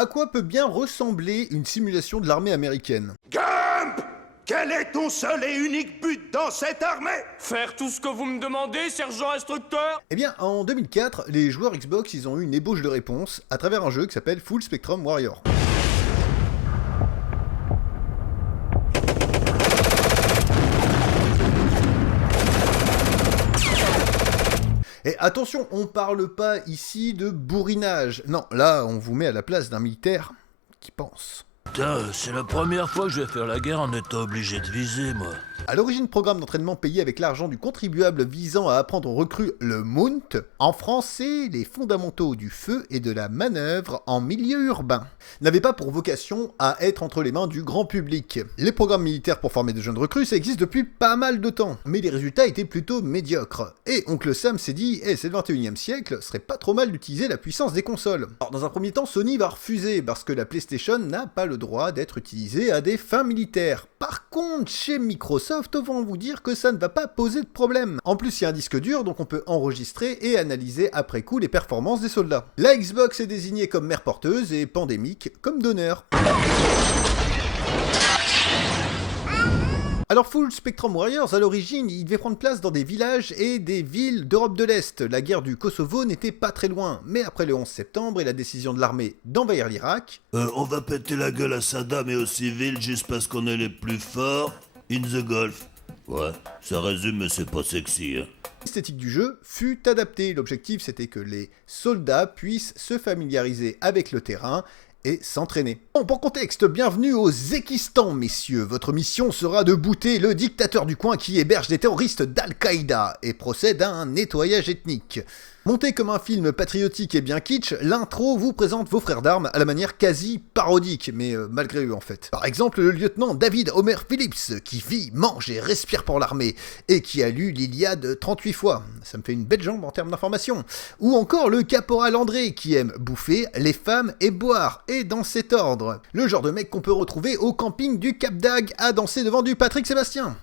À quoi peut bien ressembler une simulation de l'armée américaine? Gump! Quel est ton seul et unique but dans cette armée? Faire tout ce que vous me demandez, sergent instructeur? Eh bien, en 2004, les joueurs Xbox, ils ont eu une ébauche de réponse à travers un jeu qui s'appelle Full Spectrum Warrior. Et attention, on parle pas ici de bourrinage. Non, là, on vous met à la place d'un militaire qui pense. Putain, c'est la première fois que je vais faire la guerre en étant obligé de viser, moi. À l'origine, programme d'entraînement payé avec l'argent du contribuable visant à apprendre aux recrues le MOUNT, en français, les fondamentaux du feu et de la manœuvre en milieu urbain, n'avait pas pour vocation à être entre les mains du grand public. Les programmes militaires pour former de jeunes recrues, ça existe depuis pas mal de temps, mais les résultats étaient plutôt médiocres. Et Oncle Sam s'est dit, c'est le 21e siècle, ce serait pas trop mal d'utiliser la puissance des consoles. Alors dans un premier temps, Sony va refuser, parce que la PlayStation n'a pas le droit d'être utilisée à des fins militaires. Par contre, chez Microsoft, autant vous dire que ça ne va pas poser de problème. En plus, il y a un disque dur, donc on peut enregistrer et analyser après coup les performances des soldats. La Xbox est désignée comme mère porteuse et Pandémique comme donneur. Alors Full Spectrum Warriors, à l'origine, il devait prendre place dans des villages et des villes d'Europe de l'Est. La guerre du Kosovo n'était pas très loin, mais après le 11 septembre et la décision de l'armée d'envahir l'Irak... On va péter la gueule à Saddam et aux civils juste parce qu'on est les plus forts in the Gulf. Ouais, ça résume mais c'est pas sexy, hein. L'esthétique du jeu fut adaptée. L'objectif c'était que les soldats puissent se familiariser avec le terrain et s'entraîner. Bon, pour contexte, bienvenue au Zekistan, messieurs. Votre mission sera de bouter le dictateur du coin qui héberge des terroristes d'Al-Qaïda et procède à un nettoyage ethnique. Monté comme un film patriotique et bien kitsch, l'intro vous présente vos frères d'armes à la manière quasi parodique, mais malgré eux en fait. Par exemple, le lieutenant David Homer Phillips, qui vit, mange et respire pour l'armée, et qui a lu l'Iliade 38 fois. Ça me fait une belle jambe en termes d'information. Ou encore le caporal André, qui aime bouffer, les femmes et boire, et dans cet ordre. Le genre de mec qu'on peut retrouver au camping du Cap d'Agde à danser devant du Patrick Sébastien.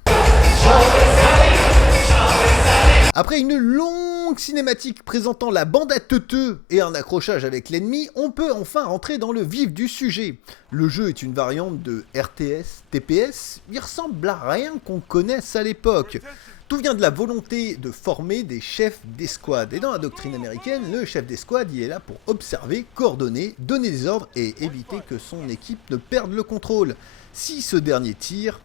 Après une longue cinématique présentant la bande à teuteux et un accrochage avec l'ennemi, on peut enfin rentrer dans le vif du sujet. Le jeu est une variante de RTS, TPS, il ressemble à rien qu'on connaisse à l'époque. Tout vient de la volonté de former des chefs d'escouade. Et dans la doctrine américaine, le chef d'escouade, il est là pour observer, coordonner, donner des ordres et éviter que son équipe ne perde le contrôle. Si ce dernier tire,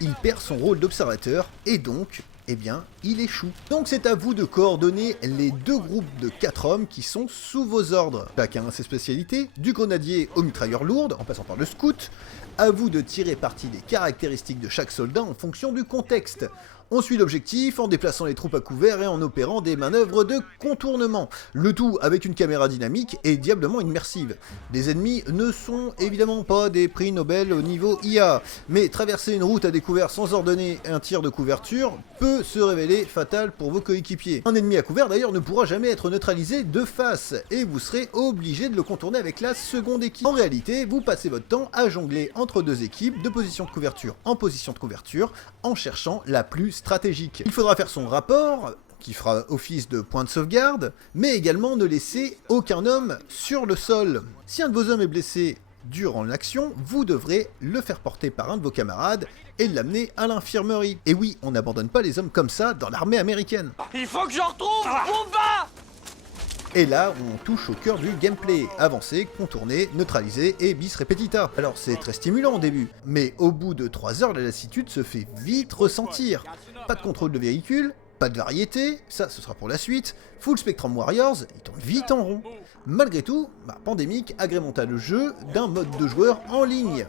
il perd son rôle d'observateur et donc... eh bien, il échoue. Donc c'est à vous de coordonner les deux groupes de 4 hommes qui sont sous vos ordres. Chacun a ses spécialités, du grenadier au mitrailleur lourde, en passant par le scout. À vous de tirer parti des caractéristiques de chaque soldat en fonction du contexte. On suit l'objectif en déplaçant les troupes à couvert et en opérant des manœuvres de contournement. Le tout avec une caméra dynamique et diablement immersive. Les ennemis ne sont évidemment pas des prix Nobel au niveau IA, mais traverser une route à découvert sans ordonner un tir de couverture peut se révéler fatal pour vos coéquipiers. Un ennemi à couvert d'ailleurs ne pourra jamais être neutralisé de face, et vous serez obligé de le contourner avec la seconde équipe. En réalité, vous passez votre temps à jongler entre deux équipes de position de couverture en position de couverture, en cherchant la plus stratégique. Il faudra faire son rapport, qui fera office de point de sauvegarde, mais également ne laisser aucun homme sur le sol. Si un de vos hommes est blessé durant l'action, vous devrez le faire porter par un de vos camarades et l'amener à l'infirmerie. Et oui, on n'abandonne pas les hommes comme ça dans l'armée américaine. Il faut que j'en retrouve mon bas. Et là, on touche au cœur du gameplay. Avancer, contourner, neutraliser et bis repetita. Alors c'est très stimulant au début, mais au bout de 3 heures, la lassitude se fait vite ressentir. Pas de contrôle de véhicule, pas de variété, ça ce sera pour la suite. Full Spectrum Warriors, il tourne vite en rond. Malgré tout, Pandémique agrémenta le jeu d'un mode de joueur en ligne,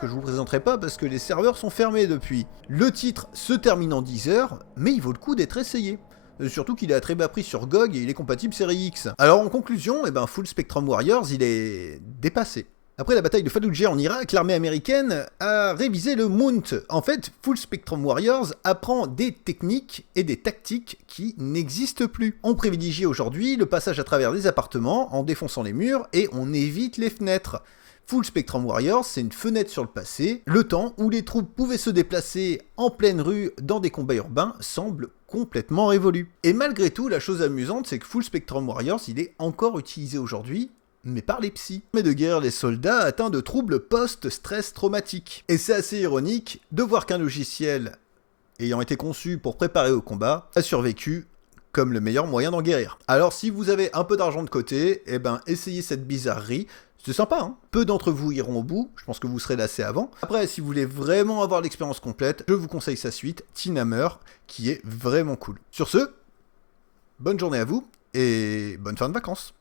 que je vous présenterai pas parce que les serveurs sont fermés depuis. Le titre se termine en 10 heures, mais il vaut le coup d'être essayé. Surtout qu'il est à très bas prix sur GOG et il est compatible série X. Alors en conclusion, Full Spectrum Warriors, il est dépassé. Après la bataille de Fallujah en Irak, l'armée américaine a révisé le MOUNT. En fait, Full Spectrum Warriors apprend des techniques et des tactiques qui n'existent plus. On privilégie aujourd'hui le passage à travers les appartements en défonçant les murs et on évite les fenêtres. Full Spectrum Warriors, c'est une fenêtre sur le passé. Le temps où les troupes pouvaient se déplacer en pleine rue dans des combats urbains semble complètement révolu. Et malgré tout, la chose amusante, c'est que Full Spectrum Warriors, il est encore utilisé aujourd'hui mais par les psys. Mais de guerre, les soldats atteints de troubles post-stress traumatiques. Et c'est assez ironique de voir qu'un logiciel ayant été conçu pour préparer au combat a survécu comme le meilleur moyen d'en guérir. Alors si vous avez un peu d'argent de côté, eh ben essayez cette bizarrerie. C'est sympa, hein. Peu d'entre vous iront au bout, je pense que vous serez lassés avant. Après, si vous voulez vraiment avoir l'expérience complète, je vous conseille sa suite, Tin Hammer, qui est vraiment cool. Sur ce, bonne journée à vous, et bonne fin de vacances.